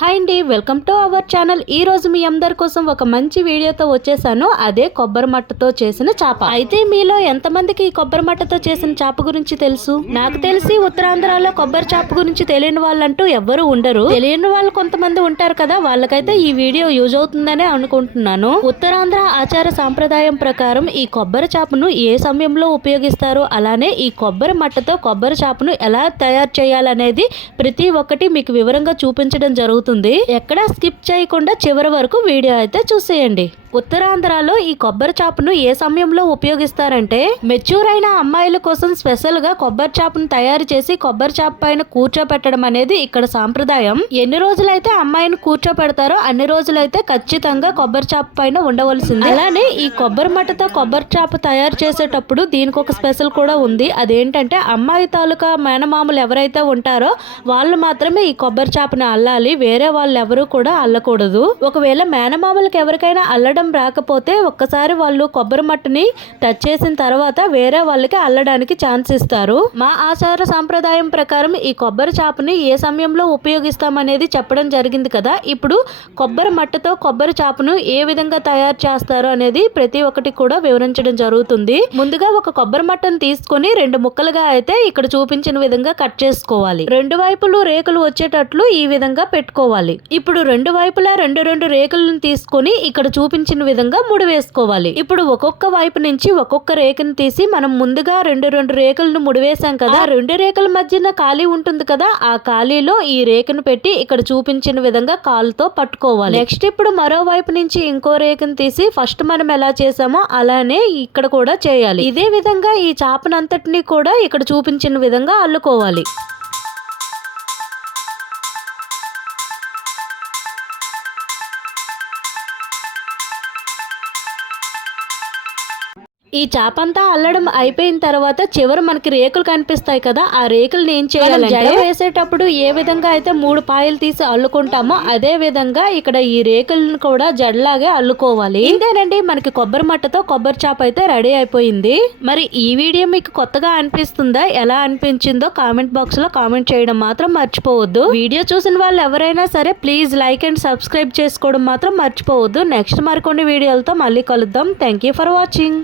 Hi అండి, welcome to our channel. ఈ రోజు మీ అందరి కోసం ఒక మంచి వీడియోతో వచ్చేసాను. అదే కొబ్బరి మట్టతో చేసిన చేప. అయితే మీలో ఎంతమందికి ఈ కొబ్బరి మట్టతో చేసిన చేప గురించి తెలుసు? నాకు తెలిసి ఉత్తరాంధ్రలో కొబ్బరి చేప గురించి తెలియని వాళ్ళంటూ ఎవ్వరూ ఉండరు. తెలియని వాళ్ళు కొంతమంది ఉంటారు కదా, వాళ్ళకైతే ఈ వీడియో యూజ్ అవుతుందనే అనుకుంటున్నాను. ఉత్తరాంధ్ర ఆచార సాంప్రదాయం ప్రకారం ఈ కొబ్బరి చేపను ఏ సమయంలో ఉపయోగిస్తారు, అలానే ఈ కొబ్బరి మట్టతో కొబ్బరి చేపను ఎలా తయారు చేయాలనేది ప్రతి ఒక్కటి మీకు వివరంగా చూపించడం జరుగుతుంది. ఎక్కడా స్కిప్ చేయకుండా చివరి వరకు వీడియో అయితే చూసేయండి. ఉత్తరాంధ్రలో ఈ కొబ్బరి చేపను ఏ సమయంలో ఉపయోగిస్తారంటే, మెచ్యూర్ అయిన అమ్మాయిల కోసం స్పెషల్ గా కొబ్బరి చేపను తయారు చేసి కొబ్బరి చేప పైన కూర్చోపెట్టడం అనేది ఇక్కడ సాంప్రదాయం. ఎన్ని రోజులైతే అమ్మాయిని కూర్చోపెడతారో అన్ని రోజులైతే ఖచ్చితంగా కొబ్బరి చేప పైన ఉండవలసింది. అలానే ఈ కొబ్బరి మట్టతో కొబ్బరి చేప తయారు చేసేటప్పుడు దీనికి ఒక స్పెషల్ కూడా ఉంది. అదేంటంటే, అమ్మాయి తాలూకా మేనమామలు ఎవరైతే ఉంటారో వాళ్ళు మాత్రమే ఈ కొబ్బరి చేపను అల్లాలి, వేరే వాళ్ళు ఎవరు కూడా అల్లకూడదు. ఒకవేళ మేనమామలకు ఎవరికైనా అల్లడం రాకపోతే ఒక్కసారి వాళ్ళు కొబ్బరి మట్టని టచ్ చేసిన తర్వాత వేరే వాళ్ళకి అల్లడానికి ఛాన్స్ ఇస్తారు. మా ఆచార సాంప్రదాయం ప్రకారం ఈ కొబ్బరి చేపని ఏ సమయంలో ఉపయోగిస్తామనేది చెప్పడం జరిగింది కదా. ఇప్పుడు కొబ్బరి మట్టతో కొబ్బరి చేపను ఏ విధంగా తయారు చేస్తారు అనేది ప్రతి ఒక్కటి కూడా వివరించడం జరుగుతుంది. ముందుగా ఒక కొబ్బరి మట్టను తీసుకొని 2 ముక్కలుగా అయితే ఇక్కడ చూపించిన విధంగా కట్ చేసుకోవాలి. 2 వైపులు రేకులు వచ్చేటట్లు ఈ విధంగా పెట్టుకోవాలి. ఇప్పుడు 2 వైపులా 2 రేకులను తీసుకొని ఇక్కడ చూపించిన విధంగా ముడి వేసుకోవాలి. ఇప్పుడు ఒక్కొక్క వైపు నుంచి ఒక్కొక్క రేకును తీసి మనం ముందుగా 2 రేకులను ముడివేసాం కదా, 2 రేకుల మధ్యన ఖాళీ ఉంటుంది కదా, ఆ ఖాళీలో ఈ రేకును పెట్టి ఇక్కడ చూపించిన విధంగా కాలుతో పట్టుకోవాలి. నెక్స్ట్ ఇప్పుడు మరో వైపు నుంచి ఇంకో రేకును తీసి ఫస్ట్ మనం ఎలా చేసామో అలానే ఇక్కడ కూడా చేయాలి. ఇదే విధంగా ఈ చేపనంతటిని కూడా ఇక్కడ చూపించిన విధంగా అల్లుకోవాలి. ఈ చేపంతా అల్లడం అయిపోయిన తర్వాత చివరి మనకి రేకులు కనిపిస్తాయి కదా, ఆ రేకులను ఏం చేయాలంటే, జడ వేసేటప్పుడు ఏ విధంగా అయితే 3 పాయలు తీసి అల్లుకుంటామో అదే విధంగా ఇక్కడ ఈ రేకులను కూడా జడలాగే అల్లుకోవాలి. ఇంతేనండి, మనకి కొబ్బరి మట్టతో కొబ్బరి చేప అయితే రెడీ అయిపోయింది. మరి ఈ వీడియో మీకు కొత్తగా అనిపిస్తుందా? ఎలా అనిపించిందో కామెంట్ బాక్స్ లో కామెంట్ చేయడం మాత్రం మర్చిపోవద్దు. వీడియో చూసిన వాళ్ళు ఎవరైనా సరే ప్లీజ్ లైక్ అండ్ సబ్స్క్రైబ్ చేసుకోవడం మాత్రం మర్చిపోవద్దు. నెక్స్ట్ మరికొన్ని వీడియోలతో మళ్ళీ కలుద్దాం. Thank you for watching.